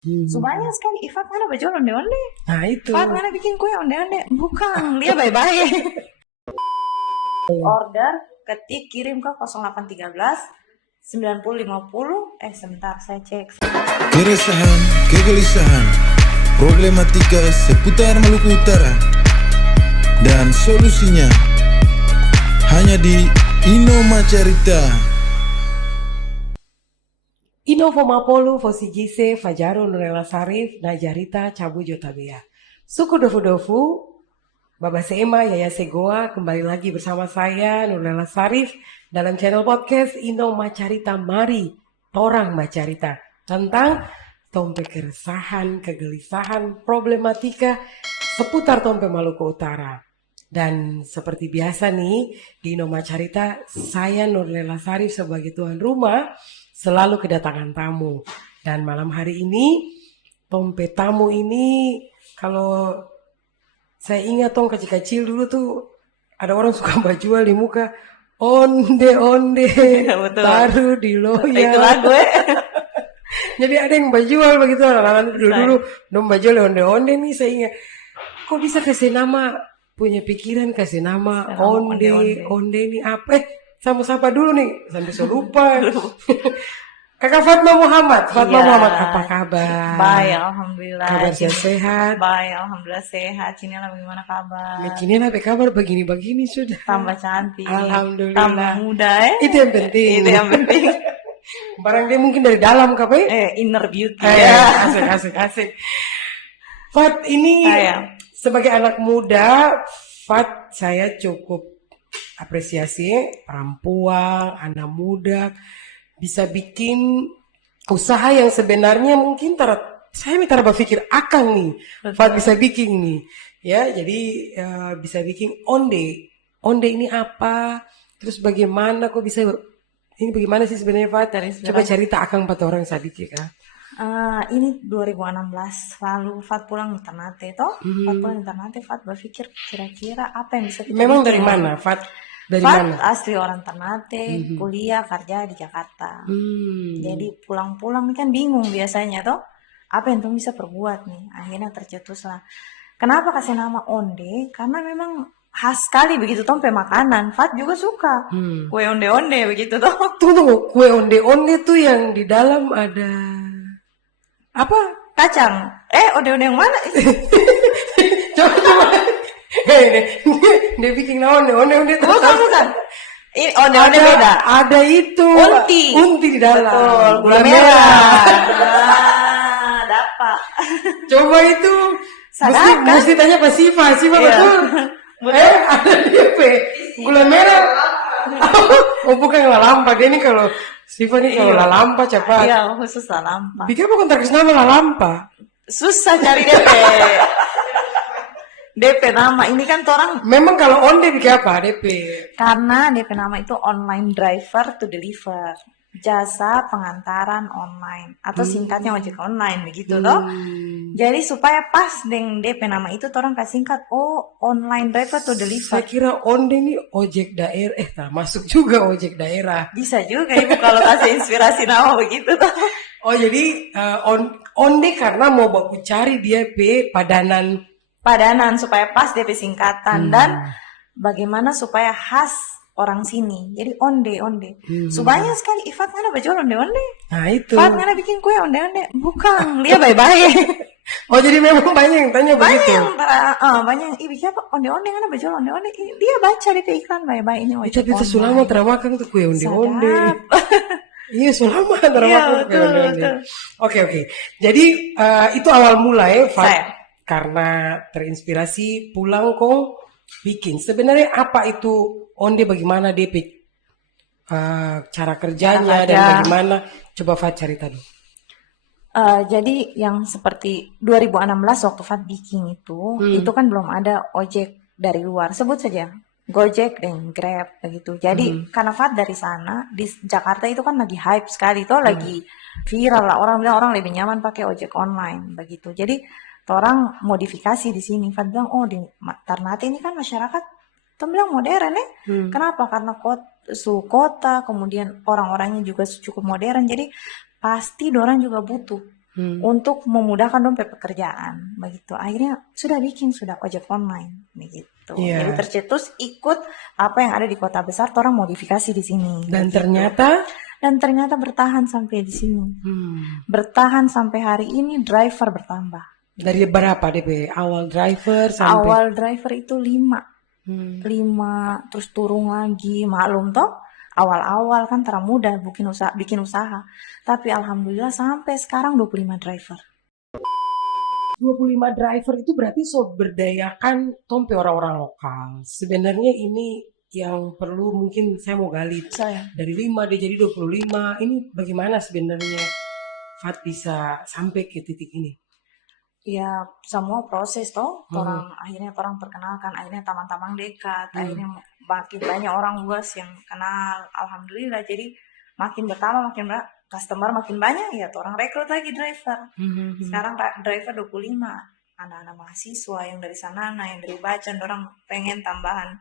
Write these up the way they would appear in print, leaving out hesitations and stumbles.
Banyak sekali, Ifat mana baju onde-onde? Nah itu. Ifat mana bikin kue onde-onde? Bukan, dia bye-bye. Order, ketik, kirim ke 0813 9050. Sebentar, saya cek. Keresahan, kegelisahan, problematika seputar Maluku Utara, dan solusinya hanya di Inoma Carita. Ino Fomapolu, Fosigise, Fajaro, Nurela Sarif, Najarita, Cabu Jotabea. Suku Dofu-Dofu, Baba Seema, Yaya Segoa, kembali lagi bersama saya, Nurela Sarif, dalam channel podcast Ino Macarita. Mari, Torang Macarita, tentang tompe keresahan, kegelisahan, problematika seputar tompe Maluku Utara. Dan seperti biasa nih, di Ino Macarita, saya Nurlela Sarif sebagai tuan rumah, selalu kedatangan tamu. Dan malam hari ini, tompe tamu ini, kalau saya ingat kecil-kecil dulu tuh, ada orang suka jual di muka, onde-onde, Betul. taruh di loya. Itu lagu Jadi ada yang jual begitu, anak-anak dulu dong jual onde-onde nih, saya ingat. Kok bisa kasih nama, punya pikiran kasih nama onde, onde nih apa? Sama siapa dulu nih, sampai saya lupa. Kakak Fatma Muhammad, Muhammad, apa kabar? Baik, alhamdulillah. Kabar sehat? Baik, alhamdulillah sehat. Cinela bagaimana kabar? Cinela apa kabar? Begini-begini sudah. Tambah cantik. Alhamdulillah. Tambah muda Itu yang penting. Itu yang penting. Barang dia mungkin dari dalam kapa? Inner beauty. Asik. Fat, ini sebagai anak muda, Fat, saya cukup apresiasi perempuan, anak muda bisa bikin usaha yang sebenarnya mungkin saya minta berpikir akang nih, Fat bisa bikin nih, ya. Jadi bisa bikin onde ini apa? Terus bagaimana kok bisa ini bagaimana sih sebenarnya, Fat? Coba cerita akang 4 orang sedikit ya. Ini 2016 lalu Fat pulang di Ternate toh. Fat pulang di Ternate, Fat berpikir kira-kira apa yang bisa kita Memang bikin. dari mana, Fat? Dari Fat mana? asli orang Ternate, kuliah kerja di Jakarta. Jadi pulang-pulang ini kan bingung biasanya toh, apa yang tuh bisa perbuat nih. Akhirnya tercetuslah. Kenapa kasih nama onde? Karena memang khas sekali begitu tompe makanan. Fat juga suka kue onde-onde begitu toh. Tunggu, kue onde-onde tuh yang di dalam ada apa? Kacang. Onde-onde yang mana? Coba. Dia bikin onde-onde tuh. Bukan. Ini onde-onde beda. Ada itu. Unti di dalam. Betul, gula merah. Dapat. Coba itu. Mesti tanya Pak Siva. Siva betul. Ada DP. Gula merah. Oh bukan lalampa. Dia ini kalau Siva nih kalau lalampa cepat. Iya, khusus lalampa. Bikin apa kontrak nama lalampa? Susah cari DP. DP nama ini kan orang. Memang kalau onde bikin apa DP? Karena DP nama itu online driver to deliver, jasa pengantaran online atau singkatnya ojek online begitu toh. Jadi supaya pas dengan DP nama itu orang kasih singkat online driver to deliver. Saya kira onde ini ojek daerah, masuk juga ojek daerah. Bisa juga ibu kalau kasih inspirasi nama begitu toh. Oh jadi onde karena mau baku cari dia padanan supaya pas DP singkatan dan bagaimana supaya khas orang sini. Jadi onde. Banyak sekali, Ifat mana baju onde-onde? Nah itu. Ifat mana bikin kue onde-onde? Bukan, dia bye-bye. Oh jadi memang banyak yang tanya begitu. Banyak yang bikin apa? Onde-onde mana baju onde-onde? Dia baca di iklan bye-bye ini ojek online. Itu selama termakan tuh kue onde-onde. Iya selama termakan kue onde-onde. Oke. Jadi itu awal mulai Fat. Karena terinspirasi pulang kok bikin. Sebenarnya apa itu onde, bagaimana DP cara kerjanya dan bagaimana? Coba Fat cerita dulu. Jadi yang seperti 2016 waktu Fat bikin itu kan belum ada ojek dari luar. Sebut saja Gojek dan Grab begitu. Jadi karena Fat dari sana di Jakarta itu kan lagi hype sekali tuh, lagi viral lah. Orang bilang orang lebih nyaman pakai ojek online begitu. Jadi orang modifikasi di sini. Fat bilang di Ternate ini kan masyarakat tuh bilang modern ya. Kenapa? Karena kota, kemudian orang-orangnya juga cukup modern. Jadi pasti orang juga butuh untuk memudahkan dong pekerjaan begitu. Akhirnya sudah ojek online begitu. Iya. Jadi tercetus ikut apa yang ada di kota besar, orang modifikasi di sini. Dan begitu. ternyata bertahan sampai di sini. Bertahan sampai hari ini, driver bertambah. dari berapa DP awal driver sampai Awal driver itu 5, terus turun lagi, maklum toh. Awal-awal kan terlalu mudah bikin usaha. Tapi alhamdulillah sampai sekarang 25 driver. 25 driver itu berarti so berdayakan tompe orang-orang lokal. Sebenarnya ini yang perlu mungkin saya mau gali. Dari 5 dia jadi 25. Ini bagaimana sebenarnya Fat bisa sampai ke titik ini? Ya semua proses toh. Akhirnya orang perkenalkan, akhirnya teman-teman dekat, akhirnya makin banyak orang luas yang kenal. Alhamdulillah, jadi makin bertambah, customer makin banyak, ya orang rekrut lagi driver. Sekarang driver 25, anak-anak mahasiswa yang dari sana, yang dari Bacan, orang pengen tambahan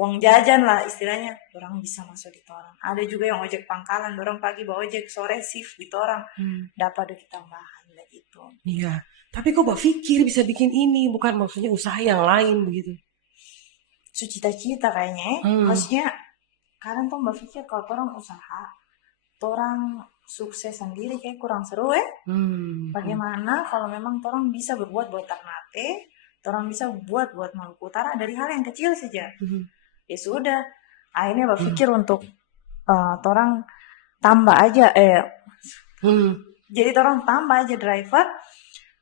uang jajan lah istilahnya, orang bisa masuk di orang. Ada juga yang ojek pangkalan, orang pagi bawa ojek, sore shift di orang, dapat duit tambahan gitu. Iya, tapi kok berpikir bisa bikin ini, bukan maksudnya usaha yang lain begitu? Cita-cita kayaknya, maksudnya kadang tuh berpikir kalau orang usaha, orang sukses sendiri kayak kurang seru Bagaimana kalau memang orang bisa berbuat buat Ternate, orang bisa buat Maluku Utara dari hal yang kecil saja. Ya sudah, akhirnya berpikir untuk orang tambah aja, jadi orang tambah aja driver,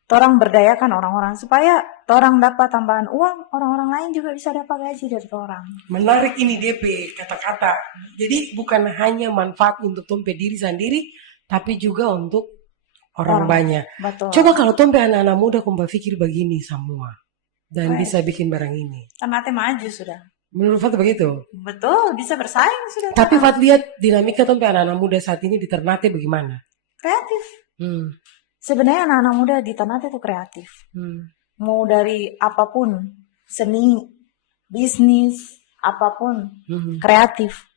orang berdayakan orang-orang supaya orang dapat tambahan uang, orang-orang lain juga bisa dapat gaji dari orang. Menarik ini DP kata-kata. Jadi bukan hanya manfaat untuk tompe diri sendiri, tapi juga untuk orang banyak. Betul. Coba kalau tompe anak-anak muda kok berpikir begini semua dan bisa bikin barang ini. Ternate maju sudah. Menurut Fat begitu? Betul, bisa bersaing sudah. Tapi Fat lihat dinamika tompe anak-anak muda saat ini di Ternate bagaimana? Kreatif. Sebenarnya anak-anak muda di Ternate itu kreatif. Mau dari apapun, seni, bisnis, apapun, kreatif.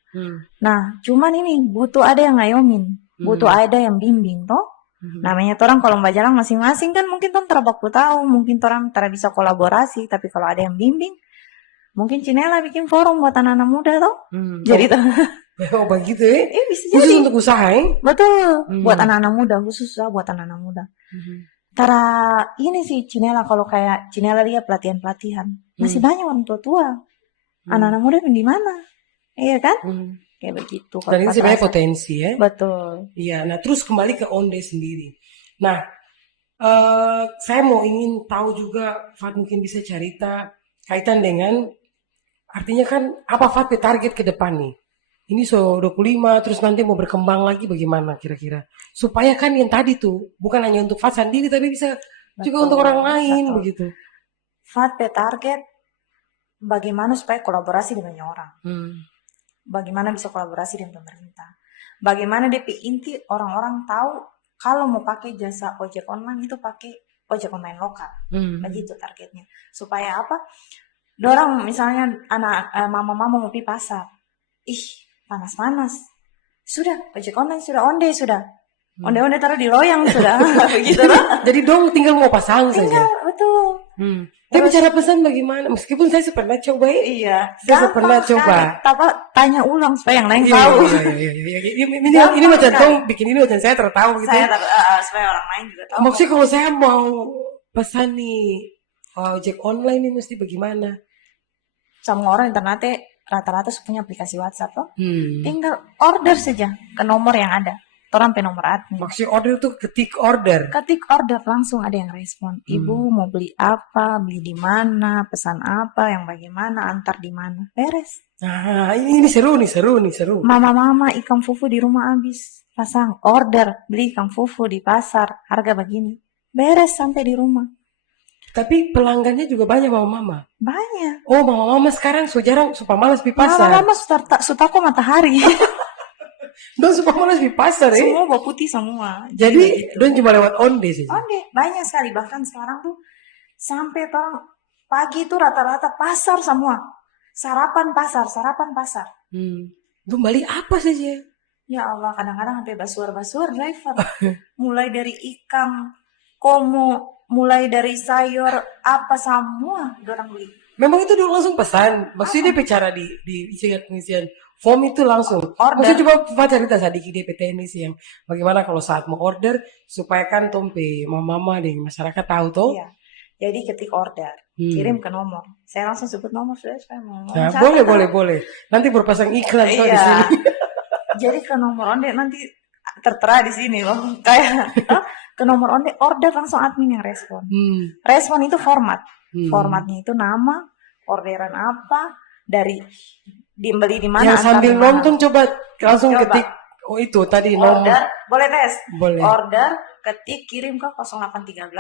Nah, cuman ini butuh ada yang ngayomin, butuh ada yang bimbing, toh. Namanya orang kalau mbak jalan masing-masing kan mungkin orang terbaku tahu, mungkin orang bisa kolaborasi, tapi kalau ada yang bimbing, mungkin Cinela bikin forum buat anak-anak muda, toh. Jadi toh. Oh begitu ya? Bisa khusus jadi. Untuk usaha Betul, buat anak-anak muda, khusus buat anak-anak muda. Karena ini sih Cinela, kalau kayak Cinela lihat pelatihan-pelatihan, masih banyak orang tua-tua. Anak-anak muda di mana? Iya kan? Kayak begitu. Dan ini sebenarnya potensi ya? Betul. Iya, nah terus kembali ke Onde sendiri. Nah, saya ingin tahu juga, Fat mungkin bisa cerita kaitan dengan, artinya kan apa Fat target ke depan nih? Ini 25, terus nanti mau berkembang lagi bagaimana kira-kira? Supaya kan yang tadi tuh, bukan hanya untuk Fat sendiri, tapi bisa juga untuk orang lain begitu. Fat target, bagaimana supaya kolaborasi dengan banyak orang. Bagaimana bisa kolaborasi dengan pemerintah. Bagaimana DP inti orang-orang tahu kalau mau pakai jasa ojek online itu pakai ojek online lokal. Begitu targetnya. Supaya apa? Dorang misalnya anak mama-mama mau pergi pasar. Panas-panas. Sudah, ojek online sudah, onde sudah. Onde-onde taruh di loyang sudah. Begitu loh. Jadi dong tinggal mau pasang saja. Betul. Tapi cara pesan bagaimana? Meskipun saya pernah coba ya. Iya. Saya pernah coba. Tapi tanya ulang supaya yang lain tahu. Iya. Ini macam dong bikin ini macam saya tertahu gitu. Supaya orang lain juga tahu. Maksudnya kalau saya mau pesan nih ojek online ini mesti bagaimana? Semua orang internet rata-rata punya aplikasi WhatsApp toh. Tinggal order saja ke nomor yang ada. Orang pe nomor admin. Maksudnya order tuh ketik order. Ketik order langsung ada yang respon. Ibu mau beli apa, beli di mana, pesan apa, yang bagaimana, antar di mana, beres. Nah, ini seru nih. Mama ikan fufu di rumah habis, pasang order beli ikan fufu di pasar, harga begini, beres sampai di rumah. Tapi pelanggannya juga banyak mama-mama. Banyak. Oh, mama-mama sekarang jarang suka malas di pasar. Mama-mama suka matahari. Don suka malas di pasar ya. Semua bawa putih semua. Jadi don cuma lewat onde saja. Onde banyak sekali, bahkan sekarang tuh sampai orang pagi tuh rata-rata pasar semua. Sarapan pasar. Don beli apa saja? Ya Allah, kadang-kadang sampai basuar-basuar driver. Mulai dari ikan, komo, mulai dari sayur, apa semua orang beli. Memang itu dia langsung pesan. Maksudnya dia bicara di isian form itu langsung. Order. Maksudnya coba Pak cerita sedikit DP teknis yang bagaimana kalau saat mau order supaya kan tompe mama-mama dan masyarakat tahu tuh. Iya. Jadi ketik order, kirim ke nomor. Saya langsung sebut nomor, sudah saya mau. Nah, catat. boleh. Nanti berpasang iklan tuh di Iya. sini. Jadi ke nomor onde nanti tertera di sini loh. Kayak ke nomor onde order langsung admin yang respon. Respon itu format. Formatnya itu nama, orderan apa, dari dibeli di mana. Yang sambil nonton coba langsung Coba. ketik. Oh itu tadi nomor. Order, boleh tes. Boleh. Order, ketik, kirim ke 0813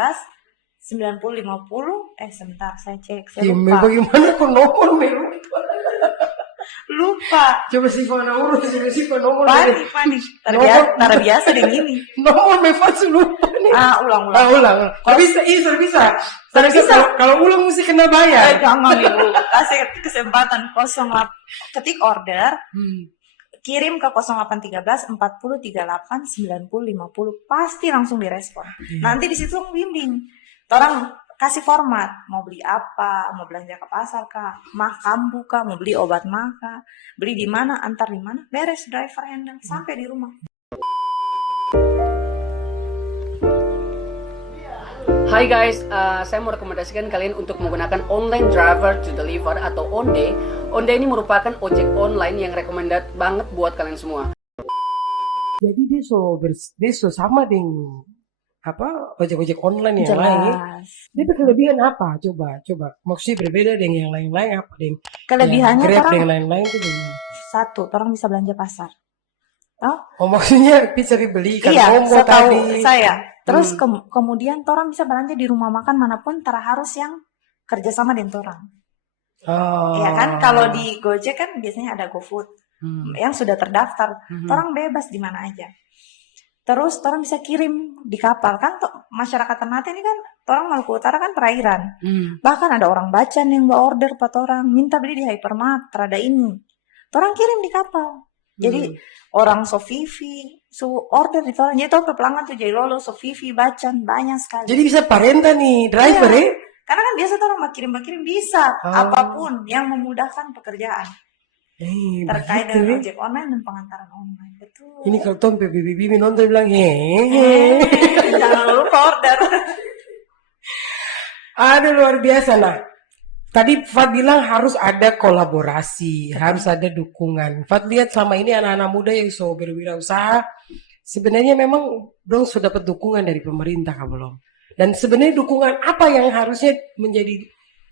9050. Sebentar, saya cek. Saya Ya, lupa. bagaimana kok nomor Lupa. Coba sih urus nomor. Panik. Terbiasa dengan ini. Nomor Mevas lupa nih. Ulang. Ulang. Bisa. Kalau ulang mesti kena bayar. Jangan Ibu. Kasih kesempatan 08 ketik order. Kirim ke 0813 40 38 90 50. Pasti langsung direspon. Nanti di situ bimbing. Orang kasih format, mau beli apa, mau belanja ke pasar kah, kambu kah, mau beli obat kah, beli di mana, antar di mana, beres driver handle sampai di rumah. Hai guys, saya mau rekomendasikan kalian untuk menggunakan online driver to deliver atau Onde. Onde ini merupakan ojek online yang recommended banget buat kalian semua. Jadi dia so sama dengan ojek-ojek online yang lain. Dia berkelebihan apa? Coba. Maksudnya berbeda dengan yang lain-lain apa? Kelebihannya Grab orang dengan lain-lain itu gimana? satu, orang bisa belanja pasar. Oh maksudnya bisa dibeli kan? Iya, Mau setahu tadi. saya. Terus kemudian orang bisa belanja di rumah makan manapun, harus yang kerjasama dengan orang. Oh. Iya kan? Kalau di Gojek kan biasanya ada GoFood yang sudah terdaftar. Orang bebas di mana aja. Terus orang bisa kirim di kapal kan? Masyarakat Ternate ini kan orang Maluku Utara kan perairan. Bahkan ada orang Bacan yang bawa order buat orang minta beli di hypermart, ada ini. Orang kirim di kapal. Jadi orang Sofifi order di orang. Jadi pelanggan tuh Jailolo, Sofifi, Bacan banyak sekali. Jadi bisa parenta nih driver ya? Karena kan biasa orang mau kirim bisa apapun yang memudahkan pekerjaan. Terkait dengan ojek online dan pengantaran online. Betul. Ini kalau Tom bibi nonton bilang jangan lupa order. Aduh luar biasa nah. Tadi Fat bilang harus ada kolaborasi, harus ada dukungan. Fat lihat selama ini anak-anak muda yang berwirausaha, sebenarnya memang dong sudah dapat dukungan dari pemerintah kah belum? Dan sebenarnya dukungan apa yang harusnya menjadi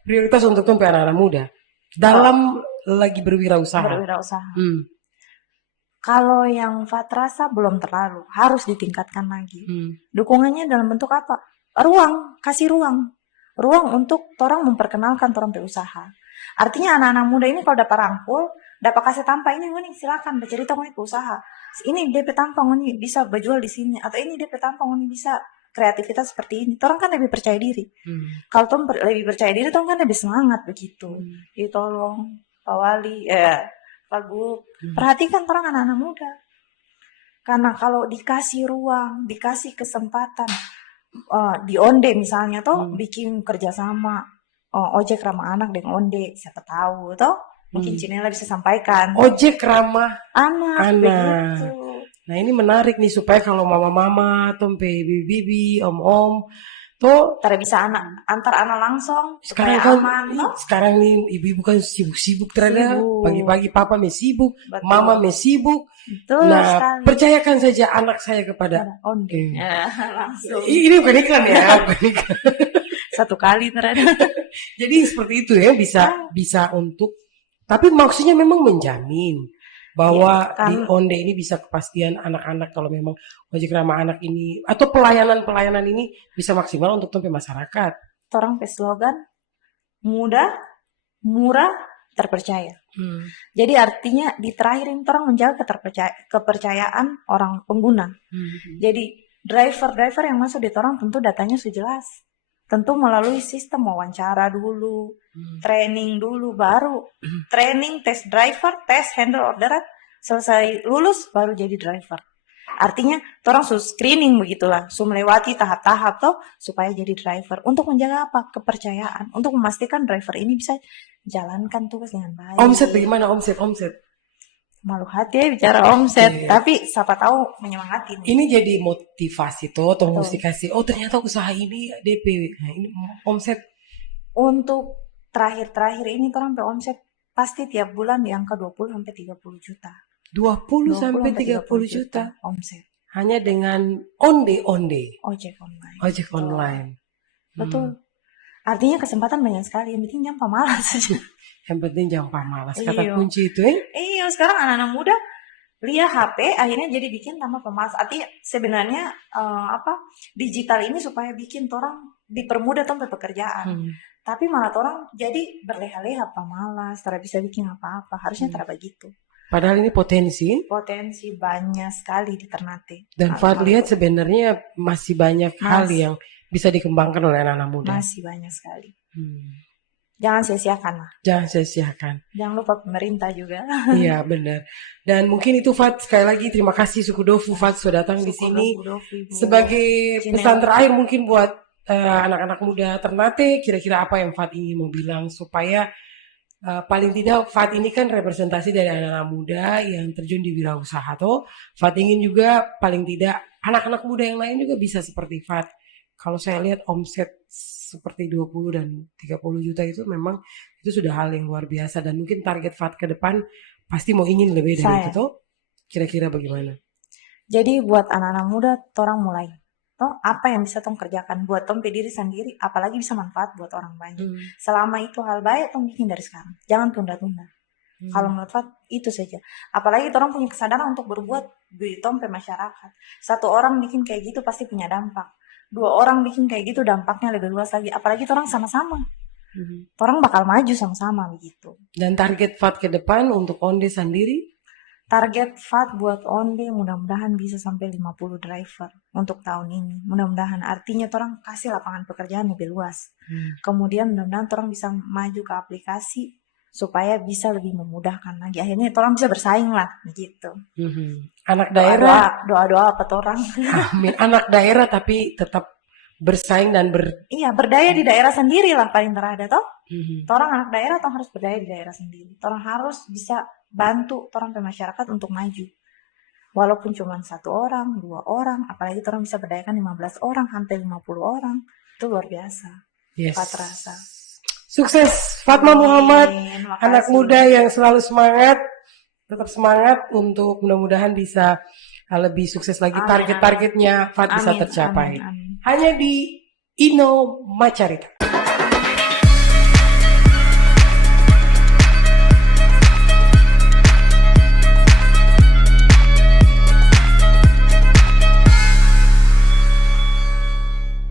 prioritas untuk anak-anak muda dalam lagi berwirausaha? Kalau yang Fat rasa belum terlalu, harus ditingkatkan lagi. Dukungannya dalam bentuk apa? Kasih ruang untuk orang memperkenalkan orang berusaha. Artinya anak-anak muda ini kalau dapat rangkul, dapat kasih tampang ini silakan bercerita mengenai usaha. Ini DP tampang ini bisa berjual di sini, atau ini DP tampang ini bisa kreativitas seperti ini. Orang kan lebih percaya diri. Kalau Tom lebih percaya diri, Tom kan lebih semangat begitu. Jadi tolong Pak Wali, Pak Gub, perhatikan orang anak-anak muda. Karena kalau dikasih ruang, dikasih kesempatan, di Onde misalnya bikin kerjasama ojek ramah anak dengan Onde, siapa tahu mungkin Cinela bisa sampaikan ojek ramah anak. Begitu. Nah ini menarik nih supaya kalau mama-mama, bibi, om-om bisa antar anak langsung sekarang supaya kan aman, sekarang nih ibu-ibu kan sibuk terhadap pagi-pagi papa sibuk, betul. Mama sibuk. Betul Nah sekali. percayakan saja anak saya kepada Onde. Langsung ini bukan iklan ya. satu kali terhadap. Jadi seperti itu ya, bisa untuk, tapi maksudnya memang menjamin bahwa di Onde ini bisa kepastian anak-anak kalau memang ojek ramah anak ini atau pelayanan ini bisa maksimal untuk sampai masyarakat. Orang slogan mudah, murah, terpercaya. Jadi artinya di terakhirin orang menjaga kepercayaan orang pengguna. Jadi driver yang masuk di orang tentu datanya sudah jelas. Tentu melalui sistem wawancara dulu, training dulu, baru training, tes driver, tes handle orderan, selesai lulus baru jadi driver. Artinya orang screening begitulah, melewati tahap-tahap toh supaya jadi driver. Untuk menjaga apa? Kepercayaan. Untuk memastikan driver ini bisa jalankan tugas dengan baik. Omset bagaimana omset? Malu hati ya bicara omset, Iya. tapi siapa tahu menyemangatin. Ini jadi motivasi tuh, atau Betul. mesti kasih, oh ternyata usaha ini DP. Nah, ini omset. Untuk terakhir-terakhir ini orang omset pasti tiap bulan di angka 20 sampai 30 juta. 20 sampai 30 juta. Omset Hanya dengan onde ojek online. ojek online. Betul. Artinya kesempatan banyak sekali. Yang penting jangan pemalas saja. Yang penting jangan pemalas. Kata Iya. kunci itu Iya, sekarang anak-anak muda lihat HP akhirnya jadi bikin tambah pemalas. Artinya sebenarnya digital ini supaya bikin orang dipermudah tempat pekerjaan. Tapi malah orang jadi berleha-leha pemalas, tidak bisa bikin apa-apa. Harusnya tidak begitu. Padahal ini potensi. Potensi banyak sekali di Ternate. Dan Fat lihat sebenarnya masih banyak hal yang bisa dikembangkan oleh anak-anak muda. Masih banyak sekali. Jangan sia-siakan lah. Jangan sia-siakan. Jangan lupa pemerintah juga. Iya benar. Dan mungkin itu Fat, sekali lagi terima kasih Suku Dofu Fat sudah datang di sini. Sebagai pesan terakhir mungkin buat anak-anak muda Ternate, kira-kira apa yang Fat ingin mau bilang supaya paling tidak Fat ini kan representasi dari anak-anak muda yang terjun di wirausaha toh. Fat ingin juga paling tidak anak-anak muda yang lain juga bisa seperti Fat. Kalau saya lihat omset seperti 20 dan 30 juta itu memang itu sudah hal yang luar biasa, dan mungkin target Fat ke depan pasti mau ingin lebih dari itu toh. Kira-kira bagaimana? Jadi buat anak-anak muda orang mulai toh apa yang bisa tong kerjakan buat tong diri sendiri, apalagi bisa manfaat buat orang banyak. Selama itu hal baik tong bikin dari sekarang, jangan tunda-tunda. Kalau menurut Fat itu saja. Apalagi orang punya kesadaran untuk berbuat di tong masyarakat. Satu orang bikin kayak gitu pasti punya dampak. 2 orang bikin kayak gitu dampaknya lebih luas lagi. Apalagi orang sama-sama. Orang bakal maju sama-sama begitu. Dan target Fat ke depan untuk Onde sendiri? Target Fat buat Onde mudah-mudahan bisa sampai 50 driver untuk tahun ini. Mudah-mudahan artinya orang kasih lapangan pekerjaan lebih luas. Kemudian mudah-mudahan orang bisa maju ke aplikasi supaya bisa lebih memudahkan lagi. Akhirnya orang bisa bersaing lah begitu. Anak daerah, doa-doa apa orang. amin. Anak daerah tapi tetap bersaing dan Iya, berdaya di daerah sendiri lah paling terada toh. Orang anak daerah toh harus berdaya di daerah sendiri. Orang harus bisa bantu orang ke masyarakat untuk maju. Walaupun cuma 1 orang, 2 orang, apalagi orang bisa berdayakan 15 orang, hampir 50 orang. Itu luar biasa. yes. Fat rasa. Sukses Fatma Muhammad, Amin, anak makasih. muda yang selalu semangat, tetap semangat untuk mudah-mudahan bisa lebih sukses lagi. Amin, Target-targetnya Fat bisa Amin, tercapai. amin, amin. Hanya di Ino Macarita.